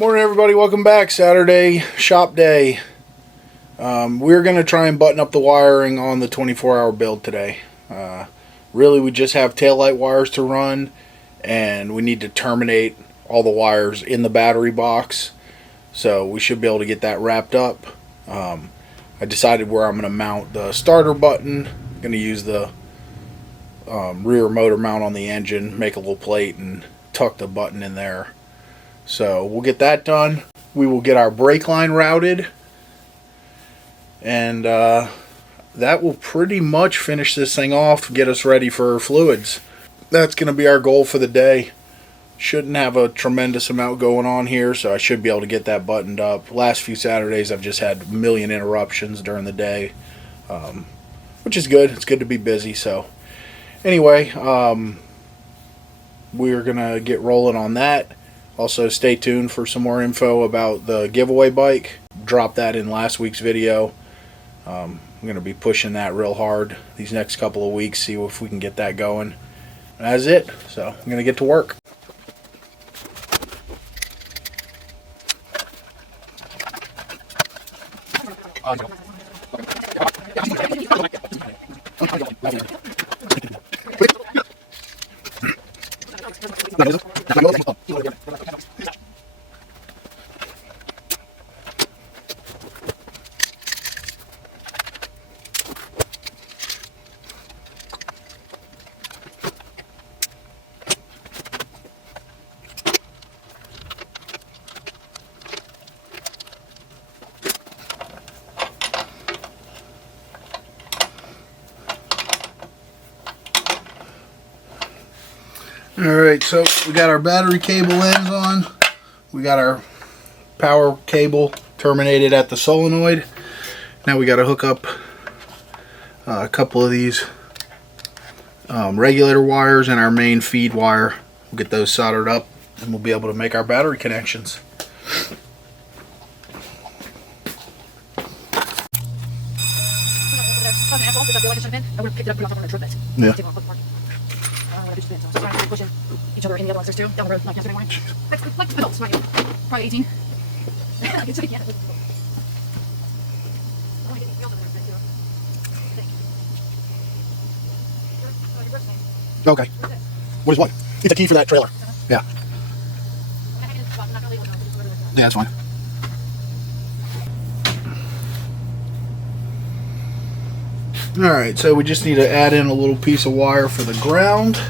Morning everybody, welcome back. Saturday shop day. We're going to try and button up the wiring on the 24-hour build today. Really we just have taillight wires to run, and we need to terminate all the wires in the battery box, so we should be able to get that wrapped up. I decided where I'm going to mount the starter button. I'm going to use the rear motor mount on the engine, make a little plate and tuck the button in there. So we'll get that done. We will get our brake line routed, and that will pretty much finish this thing off, get us ready for fluids. That's going to be our goal for the day. Shouldn't have a tremendous amount going on here, so I should be able to get that buttoned up. Last few Saturdays I've just had a million interruptions during the day, which is good. It's good to be busy. So anyway, we're going to get rolling on that. Also, stay tuned for some more info about the giveaway bike. Dropped that in last week's video. I'm going to be pushing that real hard these next couple of weeks, see if we can get that going. And that's it. So I'm going to get to work. Alright, so we got our battery cable ends on. We got our power cable terminated at the solenoid. Now we got to hook up a couple of these regulator wires and our main feed wire. We'll get those soldered up and we'll be able to make our battery connections. Yeah. Pushing each other in the other officers too down the road like yesterday morning. Like adults, not you. Probably 18. Okay. What is what? It's a key for that trailer. Yeah. Yeah, that's fine. Alright, so we just need to add in a little piece of wire for the ground.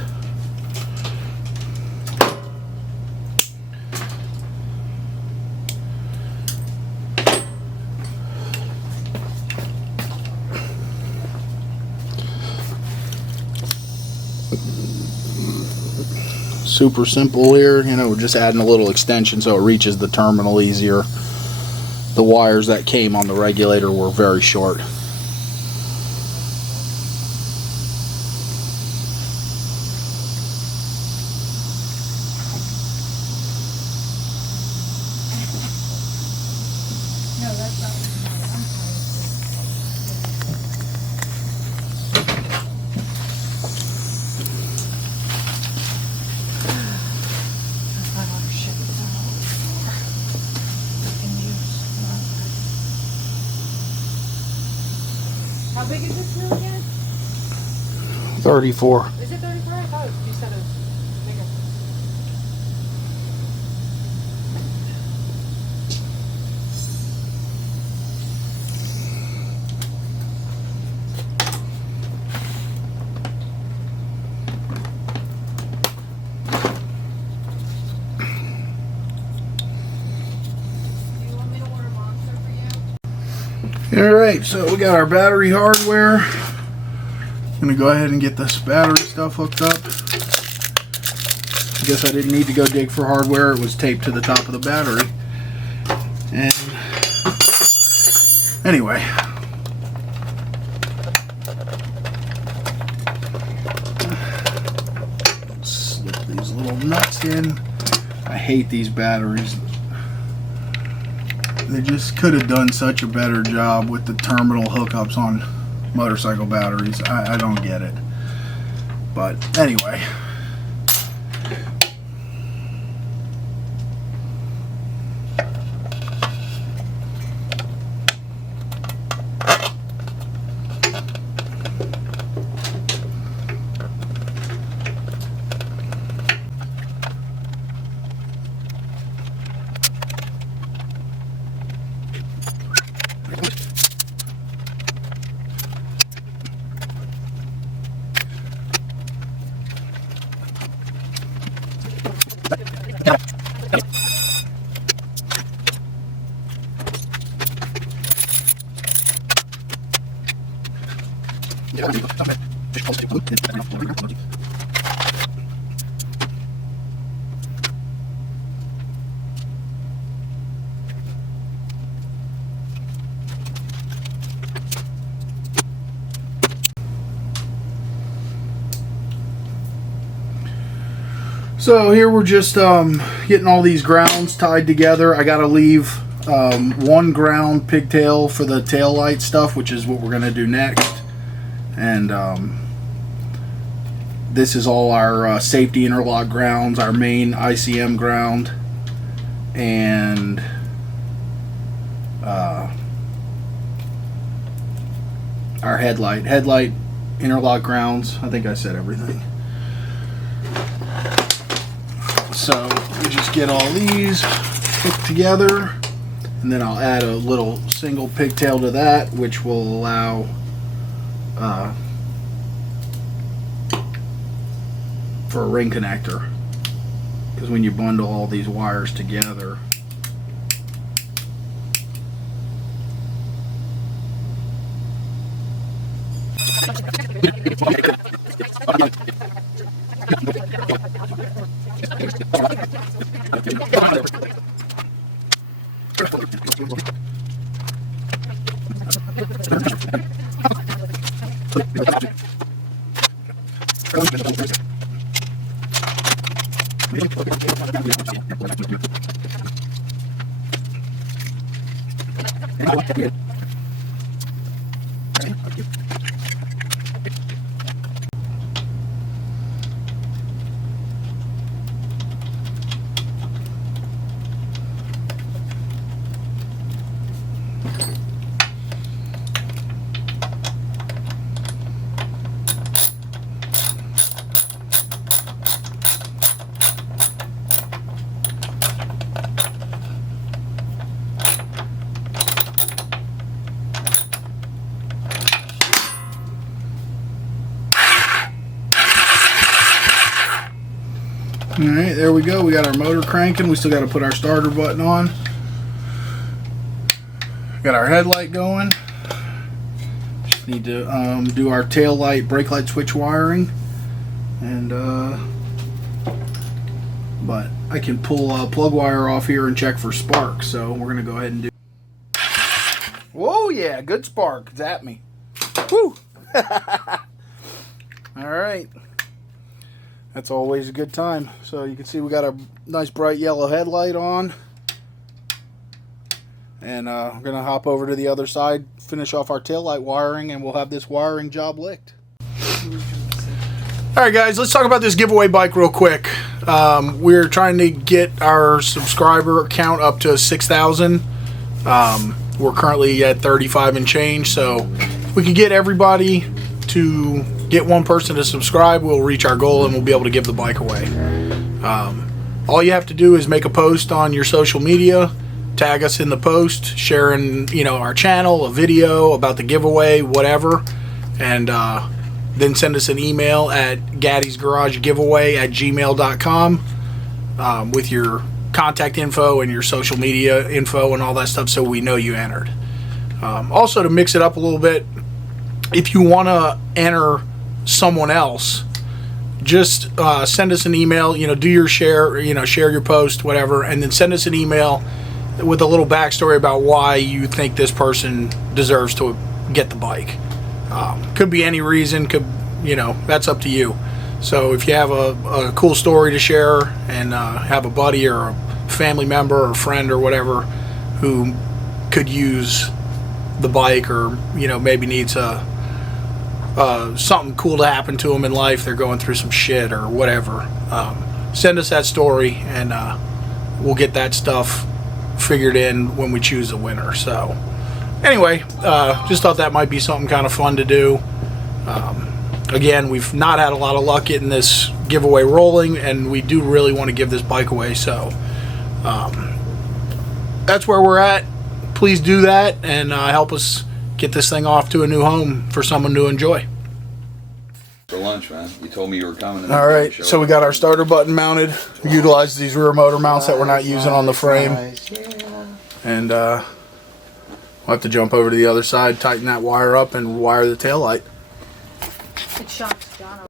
Super simple here, you know, we're just adding a little extension so it reaches the terminal easier. The wires that came on the regulator were very short. How big is this room again? 34. Is it 34? I thought you said it was bigger. Do you want me to order a Monster for you? Alright, so we got our battery hardware. I'm going to go ahead and get this battery stuff hooked up. I guess I didn't need to go dig for hardware. It was taped to the top of the battery. And anyway, slip these little nuts in. I hate these batteries. They just could have done such a better job with the terminal hookups on motorcycle batteries. I don't get it. But anyway. So here we're just getting all these grounds tied together. I gotta leave one ground pigtail for the tail light stuff, which is what we're gonna do next. And this is all our safety interlock grounds, our main ICM ground, and our headlight interlock grounds. I think I said everything. So we just get all these hooked together, and then I'll add a little single pigtail to that, which will allow for a ring connector, because when you bundle all these wires together, alright, there we go. We got our motor cranking. We still got to put our starter button on. Got our headlight going. Just need to do our tail light, brake light switch wiring. And but I can pull a plug wire off here and check for spark. So we're going to go ahead and do. Whoa, yeah, good spark. Zap me. Woo! Alright. That's always a good time. So you can see we got a nice bright yellow headlight on. And we're going to hop over to the other side, finish off our taillight wiring, and we'll have this wiring job licked. Alright guys, let's talk about this giveaway bike real quick. We're trying to get our subscriber count up to 6,000. We're currently at 35 and change, so if we can get everybody to get one person to subscribe, we'll reach our goal and we'll be able to give the bike away. All you have to do is make a post on your social media, tag us in the post, sharing our channel, a video about the giveaway, whatever, and then send us an email at gattisgaragegiveaway@gmail.com with your contact info and your social media info and all that stuff, so we know you entered. Also, to mix it up a little bit, if you want to enter someone else, just send us an email, do your share, share your post, whatever, and then send us an email with a little backstory about why you think this person deserves to get the bike. Could be any reason, that's up to you. So if you have a cool story to share and have a buddy or a family member or friend or whatever who could use the bike, or maybe needs something cool to happen to them in life, they're going through some shit or whatever, send us that story and we'll get that stuff figured in when we choose a winner. So anyway, just thought that might be something kind of fun to do. Again, we've not had a lot of luck getting this giveaway rolling, and we do really want to give this bike away, so that's where we're at. Please do that and help us get this thing off to a new home for someone to enjoy. For lunch, man. You told me you were coming. All right, so we got our starter button mounted. We utilized these rear motor mounts that we're not using on the frame. And we'll have to jump over to the other side, tighten that wire up, and wire the taillight. It shocks John.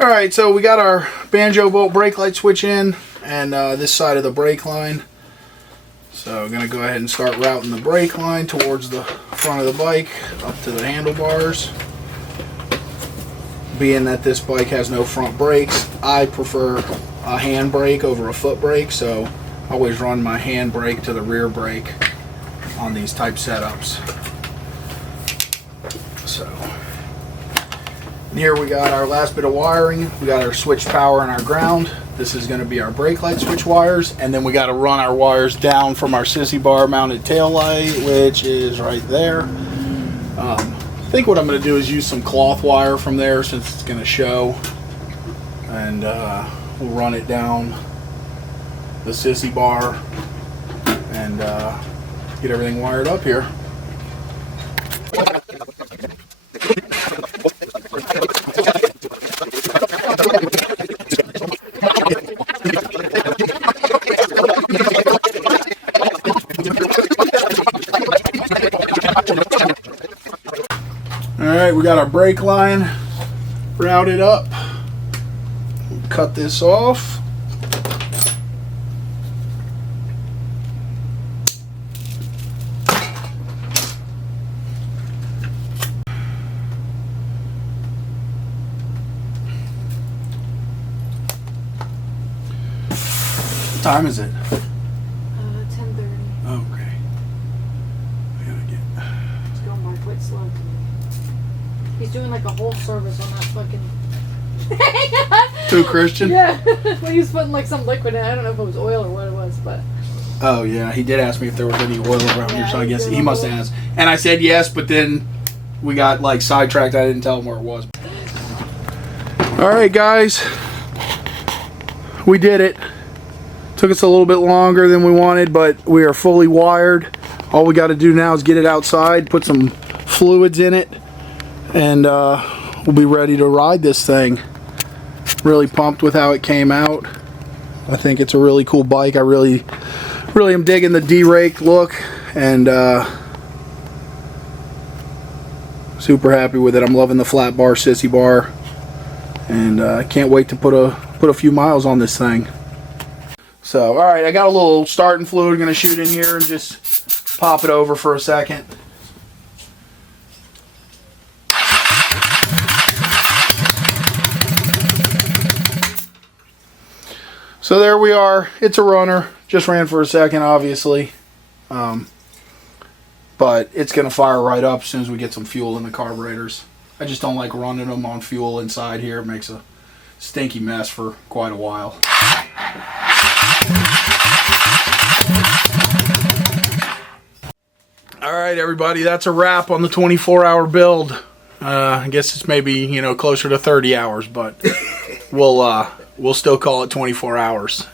Alright, so we got our banjo bolt brake light switch in, and this side of the brake line. So I'm going to go ahead and start routing the brake line towards the front of the bike, up to the handlebars. Being that this bike has no front brakes, I prefer a hand brake over a foot brake, so I always run my hand brake to the rear brake on these type setups. So, and here we got our last bit of wiring. We got our switch power and our ground. This is going to be our brake light switch wires, and then we got to run our wires down from our sissy bar mounted tail light, which is right there. I think what I'm going to do is use some cloth wire from there since it's going to show, and we'll run it down the sissy bar and get everything wired up here. Alright, we got our brake line routed up. We'll cut this off. What time is it? 10:30. Okay. I gotta get. It's going by quite slow. He's doing like a whole service on that fucking. Too Christian? Yeah. When he was putting like some liquid in, I don't know if it was oil or what it was, but. Oh yeah, he did ask me if there was any oil around here, so I guess he must have oil. asked. And I said yes, but then we got like sidetracked. I didn't tell him where it was. All right, guys, we did it. Took us a little bit longer than we wanted, but we are fully wired. All we got to do now is get it outside, put some fluids in it, and we'll be ready to ride this thing. Really pumped with how it came out. I think it's a really cool bike. I really am digging the D-rake look, and super happy with it. I'm loving the flat bar sissy bar, and I can't wait to put a few miles on this thing. So, all right, I got a little starting fluid. I'm gonna shoot in here and just pop it over for a second. So there we are. It's a runner. Just ran for a second, obviously. But it's going to fire right up as soon as we get some fuel in the carburetors. I just don't like running them on fuel inside here. It makes a stinky mess for quite a while. Alright everybody, that's a wrap on the 24-hour build. I guess it's maybe, you know, closer to 30 hours, but we'll still call it 24 hours.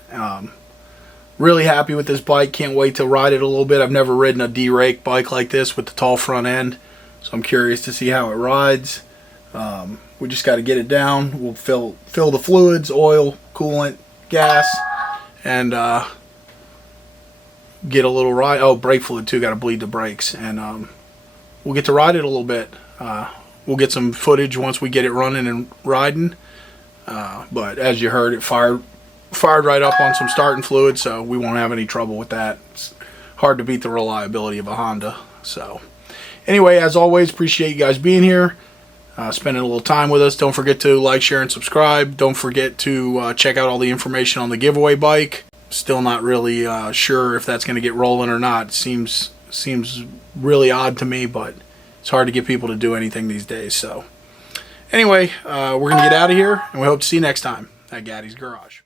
Really happy with this bike. Can't wait to ride it a little bit. I've never ridden a D-rake bike like this with the tall front end, so I'm curious to see how it rides. We just got to get it down. We'll fill the fluids, oil, coolant, gas, and get a little ride. Oh, brake fluid too. Got to bleed the brakes, and we'll get to ride it a little bit. We'll get some footage once we get it running and riding. But as you heard, it fired right up on some starting fluid, so we won't have any trouble with that. It's hard to beat the reliability of a Honda. So anyway, as always, appreciate you guys being here, spending a little time with us. Don't forget to like, share, and subscribe. Don't forget to check out all the information on the giveaway bike. Still not really sure if that's going to get rolling or not. It seems really odd to me, but it's hard to get people to do anything these days. So anyway, we're going to get out of here, and we hope to see you next time at Gattis Garage.